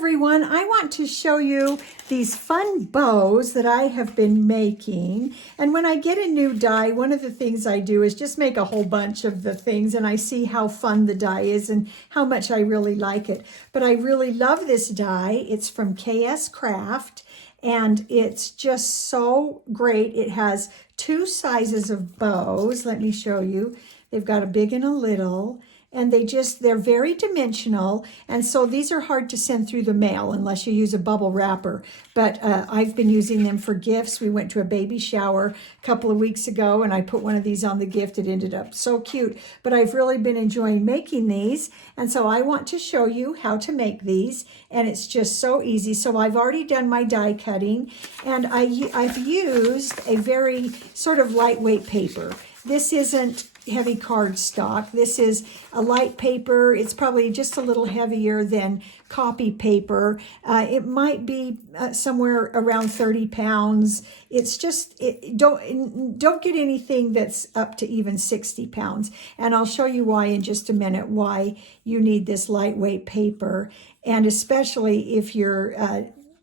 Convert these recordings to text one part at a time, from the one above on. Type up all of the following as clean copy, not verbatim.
everyone. I want to show you these fun bows that I have been making. And when I get a new die, one of the things I do is just make a whole bunch of the things, and I see how fun the die is and how much I really like it. But I really love this die. It's from KS Craft, and it's just so great. It has two sizes of bows. Let me show you. They've got a big and a little. And they're very dimensional. And so these are hard to send through the mail unless you use a bubble wrapper. But I've been using them for gifts. We went to a baby shower a couple of weeks ago and I put one of these on the gift. It ended up so cute. But I've really been enjoying making these. And so I want to show you how to make these. And it's just so easy. So I've already done my die cutting. And I've used a very sort of lightweight paper. This isn't heavy cardstock. This is a light paper. It's probably just a little heavier than copy paper. It might be somewhere around 30 pounds. It's just, don't get anything that's up to even 60 pounds. And I'll show you why in just a minute, why you need this lightweight paper. And especially if you're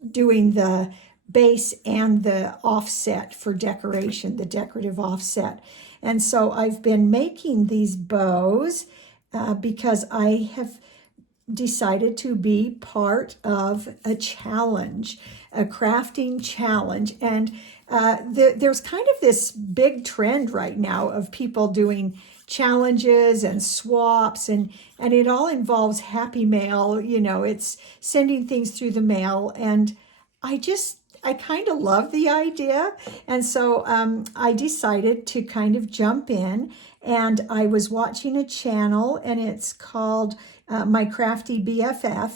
doing the base and the offset for decoration, the decorative offset. And so I've been making these bows because I have decided to be part of a challenge, a crafting challenge. And there's kind of this big trend right now of people doing challenges and swaps, and it all involves happy mail. You know, it's sending things through the mail. And I kind of love the idea. And so I decided to kind of jump in, and I was watching a channel, and it's called My Crafty BFF,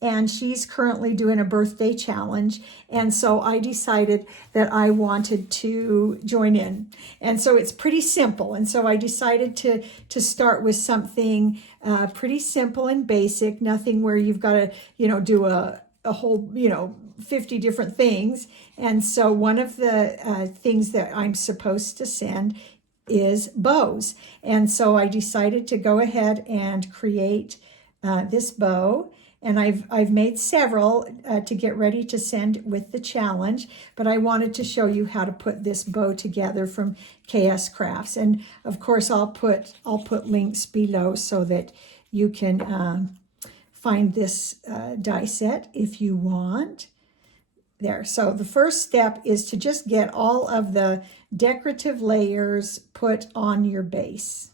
and she's currently doing a birthday challenge. And so I decided that I wanted to join in. And so it's pretty simple. And so I decided to start with something pretty simple and basic, nothing where you've got to, do a whole, 50 different things. And so one of the things that I'm supposed to send is bows. And so I decided to go ahead and create this bow. And I've made several to get ready to send with the challenge, but I wanted to show you how to put this bow together from KS Crafts. And of course I'll put links below so that you can find this die set if you want. There. So the first step is to just get all of the decorative layers put on your base.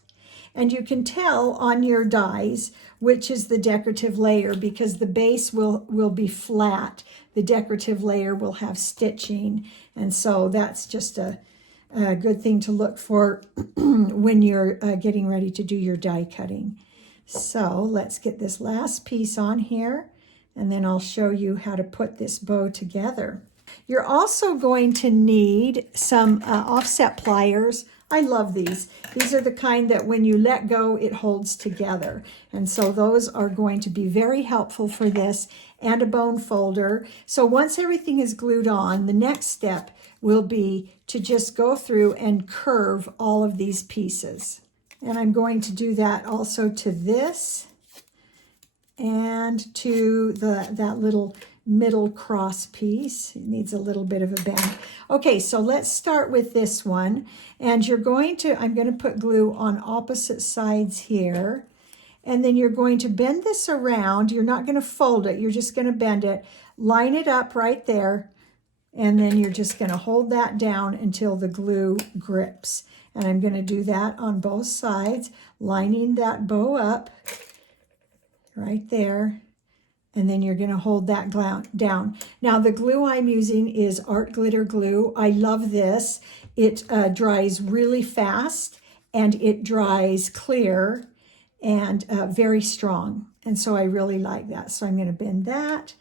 And you can tell on your dies which is the decorative layer because the base will be flat. The decorative layer will have stitching. And so that's just a good thing to look for when you're getting ready to do your die cutting. So let's get this last piece on here, and then I'll show you how to put this bow together. You're also going to need some offset pliers. I love these. These are the kind that when you let go, it holds together. And so those are going to be very helpful for this, and a bone folder. So once everything is glued on, the next step will be to just go through and curve all of these pieces. And I'm going to do that also to this and to that little middle cross piece. It needs a little bit of a bend. Okay, so let's start with this one. And I'm going to put glue on opposite sides here. And then you're going to bend this around. You're not going to fold it. You're just going to bend it. Line it up right there. And then you're just going to hold that down until the glue grips. And I'm going to do that on both sides, lining that bow up right there. And then you're going to hold that down. Now, the glue I'm using is Art Glitter Glue. I love this. It dries really fast, and it dries clear and very strong. And so I really like that. So I'm going to bend that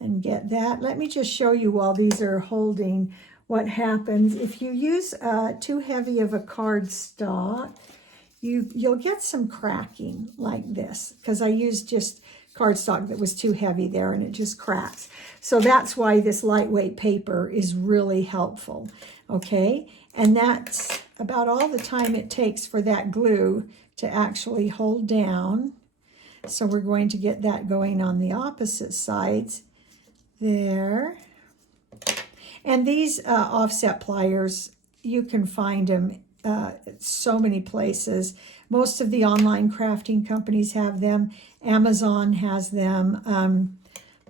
and get that. Let me just show you while these are holding what happens. If you use too heavy of a cardstock, you'll get some cracking like this, because I used just cardstock that was too heavy there and it just cracks. So that's why this lightweight paper is really helpful. Okay, and that's about all the time it takes for that glue to actually hold down. So we're going to get that going on the opposite sides there. And these offset pliers, you can find them so many places. Most of the online crafting companies have them. Amazon has them.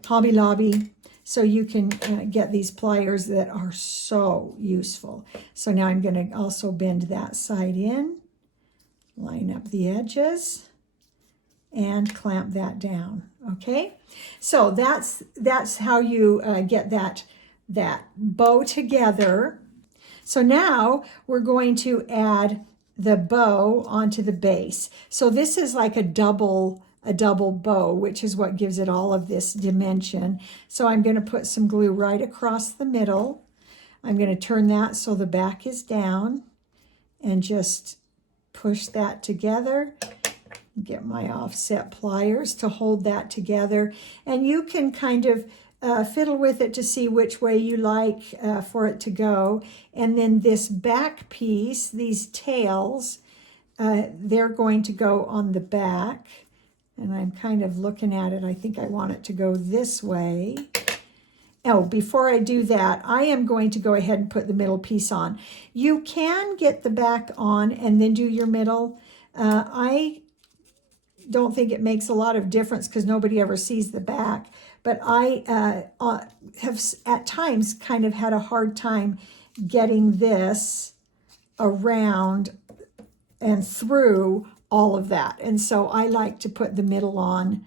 Hobby Lobby. So you can get these pliers that are so useful. So now I'm going to also bend that side in, line up the edges, and clamp that down. Okay, so that's how you get that bow together. So now we're going to add the bow onto the base. So this is like a double bow, which is what gives it all of this dimension. So I'm going to put some glue right across the middle. I'm going to turn that so the back is down and just push that together. Get my offset pliers to hold that together. And you can kind of fiddle with it to see which way you like for it to go. And then this back piece, these tails, they're going to go on the back. And I'm kind of looking at it. I think I want it to go this way. Oh, before I do that, I am going to go ahead and put the middle piece on. You can get the back on and then do your middle. I don't think it makes a lot of difference because nobody ever sees the back. But I have at times kind of had a hard time getting this around and through all of that. And so I like to put the middle on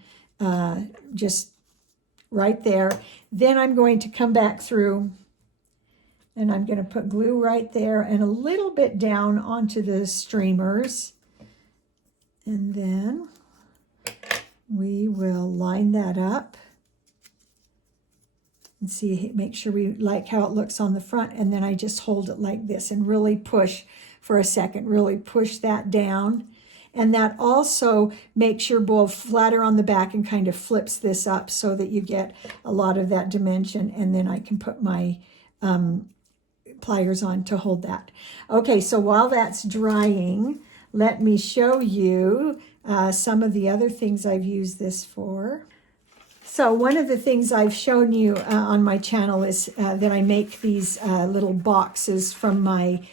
just right there. Then I'm going to come back through and I'm going to put glue right there and a little bit down onto the streamers. And then we will line that up and see, make sure we like how it looks on the front. And then I just hold it like this and really push for a second, really push that down. And that also makes your bowl flatter on the back and kind of flips this up so that you get a lot of that dimension. And then I can put my pliers on to hold that. Okay, so while that's drying, let me show you some of the other things I've used this for. So one of the things I've shown you on my channel is that I make these little boxes from my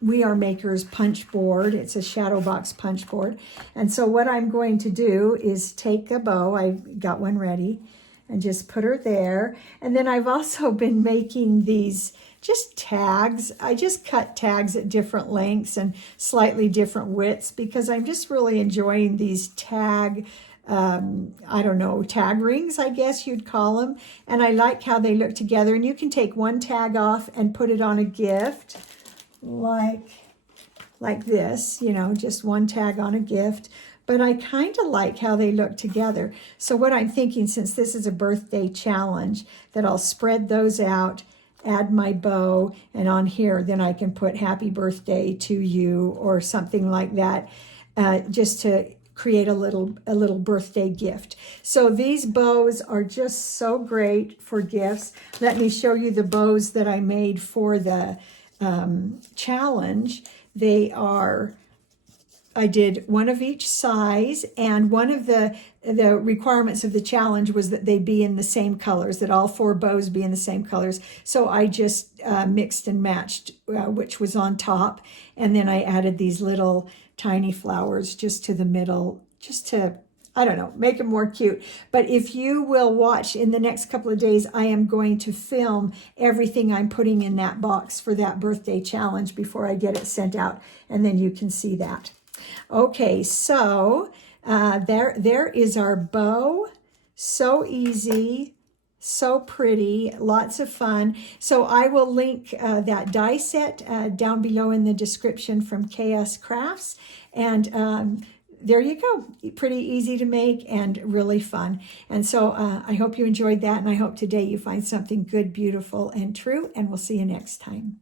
We Are Makers punch board. It's a shadow box punch board. And so what I'm going to do is take a bow, I've got one ready, and just put her there. And then I've also been making these just tags. I just cut tags at different lengths and slightly different widths because I'm just really enjoying these tag, I don't know, tag rings, I guess you'd call them. And I like how they look together. And you can take one tag off and put it on a gift like this, you know, just one tag on a gift. But I kind of like how they look together. So what I'm thinking, since this is a birthday challenge, that I'll spread those out, add my bow, and on here, then I can put happy birthday to you or something like that, just to create a little birthday gift. So these bows are just so great for gifts. Let me show you the bows that I made for the challenge. I did one of each size, and one of the requirements of the challenge was that they be in the same colors, that all 4 bows be in the same colors. So I just mixed and matched which was on top, and then I added these little tiny flowers just to the middle, just to, I don't know, make it more cute. But if you will watch in the next couple of days, I am going to film everything I'm putting in that box for that birthday challenge before I get it sent out, and then you can see that. Okay, so there is our bow. So easy, so pretty, lots of fun. So I will link that die set down below in the description from KS Crafts. And there you go. Pretty easy to make and really fun. And so I hope you enjoyed that, and I hope today you find something good, beautiful, and true, and we'll see you next time.